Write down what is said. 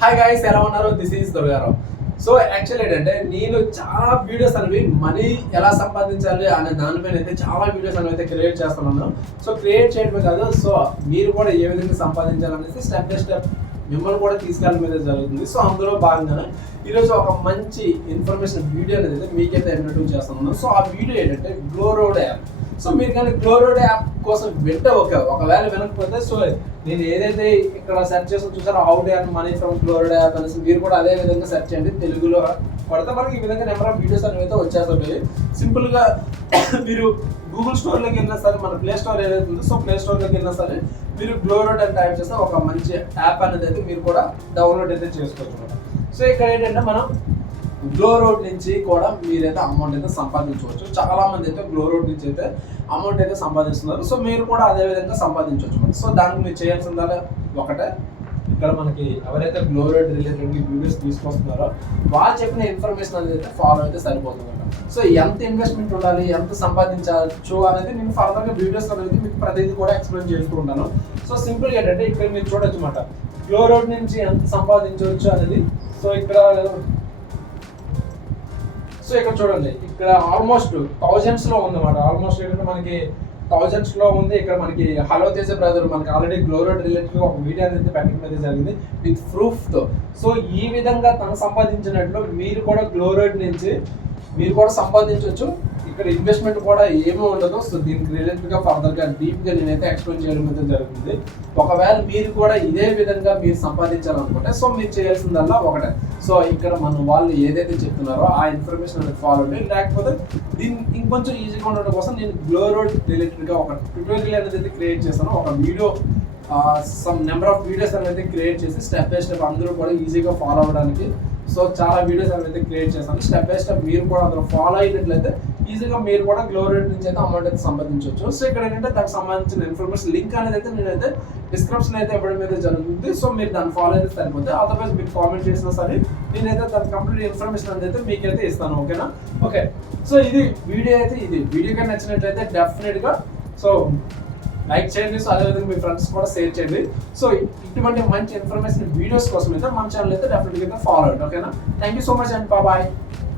Hi guys, ఎలా ఉన్నారు? This is Durgarao. So actual ఏంటంటే నేను చాలా వీడియోస్ అనేవి మనీ ఎలా సంపాదించాలి అనే దానిపైన అయితే చాలా వీడియోస్ అనేవి అయితే క్రియేట్ చేస్తున్నాను. సో క్రియేట్ చేయడమే కాదు, సో మీరు కూడా ఏ విధంగా సంపాదించాలనేసి స్టెప్ బై స్టెప్ మిమ్మల్ని కూడా తీసుకెళ్ళడం మీద జరుగుతుంది. సో అందులో భాగంగానే ఈరోజు ఒక మంచి ఇన్ఫర్మేషన్ వీడియో అనేది మీకైతే ఇంట్రడ్యూస్ చేస్తున్నాను. సో ఆ వీడియో ఏంటంటే గ్లోరోడ్ యాప్. సో మీరు కానీ గ్లోరోడ్ యాప్ కోసం వింటే ఒకవేళ వినకపోతే, సో నేను ఏదైతే ఇక్కడ సెర్చ్ చేసి చూసారో how to earn money from GlowRoad app అనేసి మీరు కూడా అదే విధంగా సెర్చ్ చేయండి. తెలుగులో పడితే మనకి ఈ విధంగా నెంబర్ ఆఫ్ వీడియోస్ అనేవి అయితే వచ్చేస్తుంటాయి. సింపుల్గా మీరు గూగుల్ స్టోర్లోకి వెళ్ళినా సరే, మన ప్లే స్టోర్ ఏదైతే ఉందో సో ప్లే స్టోర్లోకి వెళ్ళినా సరే మీరు గ్లోరోడ్ అని టైప్ చేస్తే ఒక మంచి యాప్ అనేది అయితే మీరు కూడా డౌన్లోడ్ అయితే చేసుకోవచ్చు అనమాట. సో ఇక్కడ ఏంటంటే మనం గ్లోరోడ్ నుంచి కూడా మీరైతే అమౌంట్ అయితే సంపాదించవచ్చు. చాలా మంది అయితే గ్లోరోడ్ నుంచి అయితే అమౌంట్ అయితే సంపాదిస్తున్నారు. సో మీరు కూడా అదే విధంగా సంపాదించవచ్చు. సో దానికి మీరు చేయాల్సిందా ఒకటే, ఇక్కడ మనకి ఎవరైతే గ్లోరోడ్ రిలేటెడ్ వీడియోస్ తీసుకొస్తున్నారో వాళ్ళు చెప్పిన ఇన్ఫర్మేషన్ అనేది అయితే ఫాలో అయితే సరిపోతుంది. సో ఎంత ఇన్వెస్ట్మెంట్ ఉండాలి, ఎంత సంపాదించవచ్చు అనేది నేను ఫర్దర్గా వీడియోస్ అనేది మీకు ప్రతిదీ కూడా ఎక్స్ప్లెయిన్ చేస్తూ ఉంటాను. సో సింపుల్గా ఏంటంటే ఇక్కడ మీరు చూడొచ్చు అన్నమాట గ్లోరోడ్ నుంచి ఎంత సంపాదించవచ్చు అనేది. సో ఇక్కడ చూడండి, ఇక్కడ ఆల్మోస్ట్ థౌజండ్స్లో ఉందన్నమాట. ఆల్మోస్ట్ ఏంటంటే మనకి థౌజండ్స్లో ఉంది. ఇక్కడ మనకి హలో తేజ బ్రదర్ మనకి ఆల్రెడీ గ్లోరోడ్ రిలేటెడ్గా ఒక వీడియో అనేది పెట్టడం అయితే జరిగింది విత్ ప్రూఫ్తో. సో ఈ విధంగా తను సంపాదించినట్లు మీరు కూడా గ్లోరోడ్ నుంచి మీరు కూడా సంపాదించవచ్చు. ఇక్కడ ఇన్వెస్ట్మెంట్ కూడా ఏమీ ఉండదు. సో దీనికి రిలేటెడ్గా ఫర్దర్గా డీప్గా నేనైతే ఎక్స్ప్లెయిన్ చేయడం అయితే జరుగుతుంది. ఒకవేళ మీరు కూడా ఇదే విధంగా మీరు సంపాదించాలనుకుంటే సో మీరు చేయాల్సిందల్లా ఒకటే, సో ఇక్కడ మన వాళ్ళు ఏదైతే చెప్తున్నారో ఆ ఇన్ఫర్మేషన్ అనేది ఫాలో అవ్వండి. లేకపోతే దీన్ని ఇంకొంచెం ఈజీగా ఉండడం కోసం నేను గ్లోరోడ్ రిలేటెడ్గా ఒక ట్యూటోరియల్ అనేది అయితే క్రియేట్ చేశాను. ఒక video some number of videos అనేది క్రియేట్ చేసి స్టెప్ బై స్టెప్ అందరూ కూడా ఈజీగా ఫాలో అవ్వడానికి సో చాలా వీడియోస్ అనేది క్రియేట్ చేశాను. స్టెప్ బై స్టెప్ మీరు కూడా అందులో ఫాలో అయినట్లయితే ఈజీగా మీరు కూడా గ్లోరోడ్ నుంచి అయితే అమౌంట్ అయితే సంపాదించవచ్చు. సో ఇక్కడ ఏంటంటే దానికి సంబంధించిన ఇన్ఫర్మేషన్ లింక్ అనేది అయితే నేనైతే డిస్క్రిప్షన్ అయితే ఇవ్వడం అయితే జరుగుతుంది. సో మీరు దాన్ని ఫాలో అయితే సరిపోతే, అదర్వైజ్ మీరు కామెంట్ చేసినా సరే నేనైతే దాని కంప్లీట్ ఇన్ఫర్మేషన్ అనేది అయితే మీకైతే ఇస్తాను. ఓకేనా? ఓకే, సో ఇది వీడియో అయితే వీడియో కానీ నచ్చినట్లయితే డెఫినెట్గా సో లైక్ చేయండి. సో అదేవిధంగా మీ ఫ్రెండ్స్ కూడా షేర్ చేయండి. సో ఇటువంటి మంచి ఇన్ఫర్మేషన్ వీడియోస్ కోసం అయితే మన ఛానల్ అయితే డెఫినెట్గా ఫాలో అవ్వండి. ఓకేనా? Thank you so much and bye.